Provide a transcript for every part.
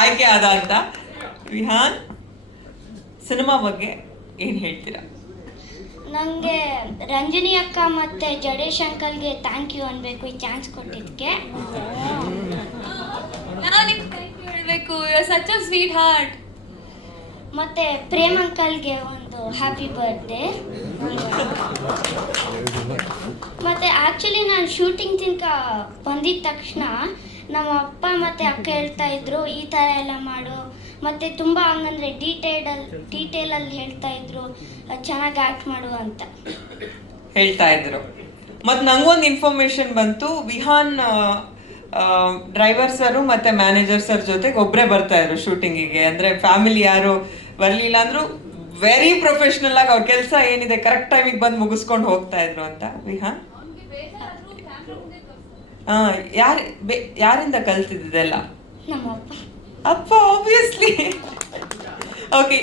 ಆಯ್ಕೆ ಆದ ಅಂತ ವಿಹಾನ್ ಸಿನಿಮಾ ಬಗ್ಗೆ ಏನ್ ಹೇಳ್ತೀರಾ? ನನಗೆ ರಂಜನಿ ಅಕ್ಕ ಮತ್ತು ಜಡೇಶ್ ಅಂಕಲ್ಗೆ ಥ್ಯಾಂಕ್ ಯು ಅನ್ಬೇಕು ಈ ಚಾನ್ಸ್ ಕೊಟ್ಟಿದ್ದಕ್ಕೆ. ನಾನು ನಿಮ್ಗೆ ಥ್ಯಾಂಕ್ ಯು ಹೇಳಬೇಕು. You are such a sweetheart ಮತ್ತು ಪ್ರೇಮ್ ಅಂಕಲ್ಗೆ ಒಂದು ಹ್ಯಾಪಿ ಬರ್ತ್ಡೇ ಮತ್ತು ಆ್ಯಕ್ಚುಲಿ ನಾನು ಶೂಟಿಂಗ್ ತಿನ್ಕ ಬಂದಿದ ತಕ್ಷಣ ನಮ್ಮ ಅಪ್ಪ ಮತ್ತು ಅಕ್ಕ ಹೇಳ್ತಾ ಇದ್ರು, ಈ ಥರ ಎಲ್ಲ ಮಾಡು. ಮತ್ತು ತುಂಬ ಹಂಗಂದ್ರೆ ಡೀಟೇಲ್ಡಲ್ಲಿ ಡೀಟೇಲಲ್ಲಿ ಹೇಳ್ತಾ ಇದ್ರು ಚೆನ್ನಾಗಿ ಆ್ಯಕ್ಟ್ ಮಾಡು ಅಂತ. ಹೇಳ್ತಾ ಇದ್ರು. ಮತ್ ನಂಗೊಂದು ಇನ್ಫಾರ್ಮೇಶನ್ ಬಂತು. ವಿಹಾನ್ ಡ್ರೈವರ್ ಸರ್ ಮತ್ತೆ ಮ್ಯಾನೇಜರ್ ಸರ್ ಜೊತೆಗೆ ಒಬ್ರೇ ಬರ್ತಾ ಇದ್ರು ಶೂಟಿಂಗಿಗೆ ಅಂದ್ರೆ ಫ್ಯಾಮಿಲಿ ಯಾರು ಬರಲಿಲ್ಲ ಅಂದ್ರು ವೆರಿ ಪ್ರೊಫೆಷನಲ್ ಆಗಿ ಅವ್ರ ಕೆಲಸ ಏನಿದೆ ಕರೆಕ್ಟ್ ಟೈಮಿಗೆ ಬಂದು ಮುಗಿಸ್ಕೊಂಡು ಹೋಗ್ತಾ ಇದ್ರು ಅಂತ. ವಿಹಾನ್? ಯಾರ ಯಾರಿಂದ ಕಲ್ತಿದ್ದೆಲ್ಲ ಅಪ್ಪ ಆಬ್ವಿಯಸ್ಲಿ ಓಕೆ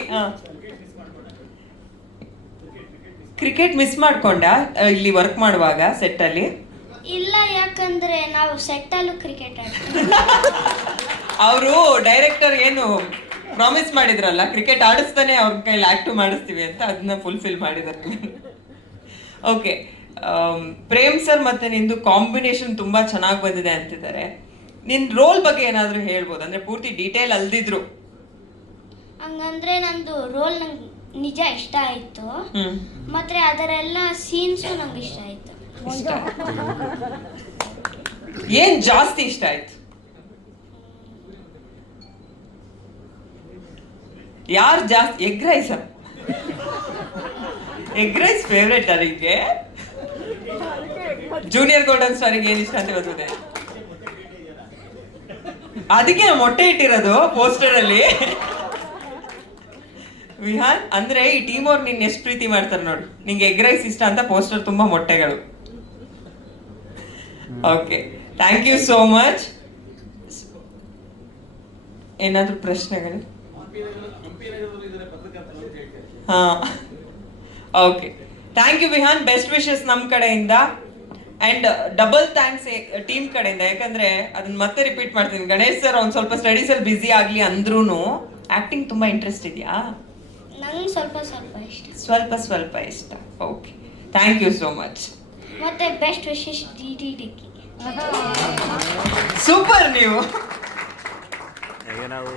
ಕ್ರಿಕೆಟ್ ಮಿಸ್ ಮಾಡ್ಕೊಂಡ ಇಲ್ಲಿ ವರ್ಕ್ ಮಾಡುವಾಗ ಸೆಟ್ ಅಲ್ಲಿ? ಇಲ್ಲ ಯಾಕಂದ್ರೆ ನಾವು ಸೆಟ್ಟಲ್ಲೂ ಕ್ರಿಕೆಟ್ ಆಡ್ತೀವಿ. ಅವರು ಡೈರೆಕ್ಟರ್ ಏನು ಪ್ರಾಮಿಸ್ ಮಾಡಿದ್ರಲ್ಲ ಕ್ರಿಕೆಟ್ ಆಡಿಸ್ತಾನೆ ಅವ್ರ ಕೈಲಿ ಆಕ್ಟಿವ್ ಮಾಡಿಸ್ತೀವಿ ಅಂತ ಅದನ್ನ ಫುಲ್ಫಿಲ್ ಮಾಡಿದ್ದಾರೆ. ಓಕೆ ಪ್ರೇಮ್ ಸರ್ ಮತ್ತೆ ನಿಂದು ಕಾಂಬಿನೇಷನ್ ತುಂಬಾ ಚೆನ್ನಾಗಿ ಬಂದಿದೆ ಅಂತಿದ್ದಾರೆ. ನಿನ್ ರೋಲ್ ಬಗ್ಗೆ ಏನಾದ್ರೂ ಹೇಳ್ಬೋದು? ಅಂದ್ರೆ ಪೂರ್ತಿ ಡೀಟೇಲ್ ಅಲ್ದಿದ್ರು. ಹಂಗಂದ್ರೆ ನಂದು ರೋಲ್ ನಂಗೆ ನಿಜ ಇಷ್ಟ ಆಯ್ತು. ಮತ್ತೆ ಅದರೆಲ್ಲ ಸೀನ್ಸ್ ನಂಗೆ ಇಷ್ಟ ಆಯ್ತು. ಏನ್ ಜಾಸ್ತಿ ಇಷ್ಟ ಆಯ್ತು? ಯಾರು ಜಾಸ್ತಿ egg rice egg rice favourite ಅದಕ್ಕೆ ಜೂನಿಯರ್ ಗೋಲ್ಡನ್ ಸ್ಟಾರಿಗೆ ಏನ್ ಇಷ್ಟ ಅಂತ ಗೊತ್ತಿದೆ? ಅದಕ್ಕೆ ಮೊಟ್ಟೆ ಇಟ್ಟಿರೋದು ಪೋಸ್ಟರ್ ಅಲ್ಲಿ. ವಿಹಾನ್, ಅಂದ್ರೆ ಈ ಟೀಮ್ ಅವ್ರು ನಿನ್ ಎಷ್ಟು ಪ್ರೀತಿ ಮಾಡ್ತಾರೆ ನೋಡು. ನಿಂಗೆ ಎಗ್ ರೈಸ್ ಇಷ್ಟ ಅಂತ ಪೋಸ್ಟರ್ ತುಂಬಾ ಮೊಟ್ಟೆಗಳು. Okay thank you so much ಏನಾದ್ರೂ ಪ್ರಶ್ನೆಗಳು? ಹಾ. Okay thank you Vihaan. Best wishes ನಮ್ಮ ಕಡೆಯಿಂದ. ಅಂಡ್ ಡಬಲ್ ಥ್ಯಾಂಕ್ಸ್ ಟೀಮ್ ಕಡೆಯಿಂದ. ಯಾಕಂದ್ರೆ ಅದನ್ನ ಮತ್ತೆ ರಿಪೀಟ್ ಮಾಡ್ತೀನಿ. ಗಣೇಶ್ ಸರ್ ಒಂದ್ ಸ್ವಲ್ಪ ಸ್ಟಡೀಸ್ ಅಲ್ಲಿ ಬಿಸಿ ಆಗ್ಲಿ ಅಂದ್ರೂ ಆಕ್ಟಿಂಗ್ ತುಂಬಾ ಇಂಟ್ರೆಸ್ಟ್ ಇದೆಯಾ? ನಂಗೆ ಸ್ವಲ್ಪ ಸ್ವಲ್ಪ ಇಷ್ಟ. ಸ್ವಲ್ಪ ಸ್ವಲ್ಪ ಇಷ್ಟ. Okay thank you so much ಮತ್ತೆ ಬೆಸ್ಟ್ ವಿಶೇಷ ಡಿ ಡಿ ಡಿಕ್ಕಿ ಸೂಪರ್ ನಾವು?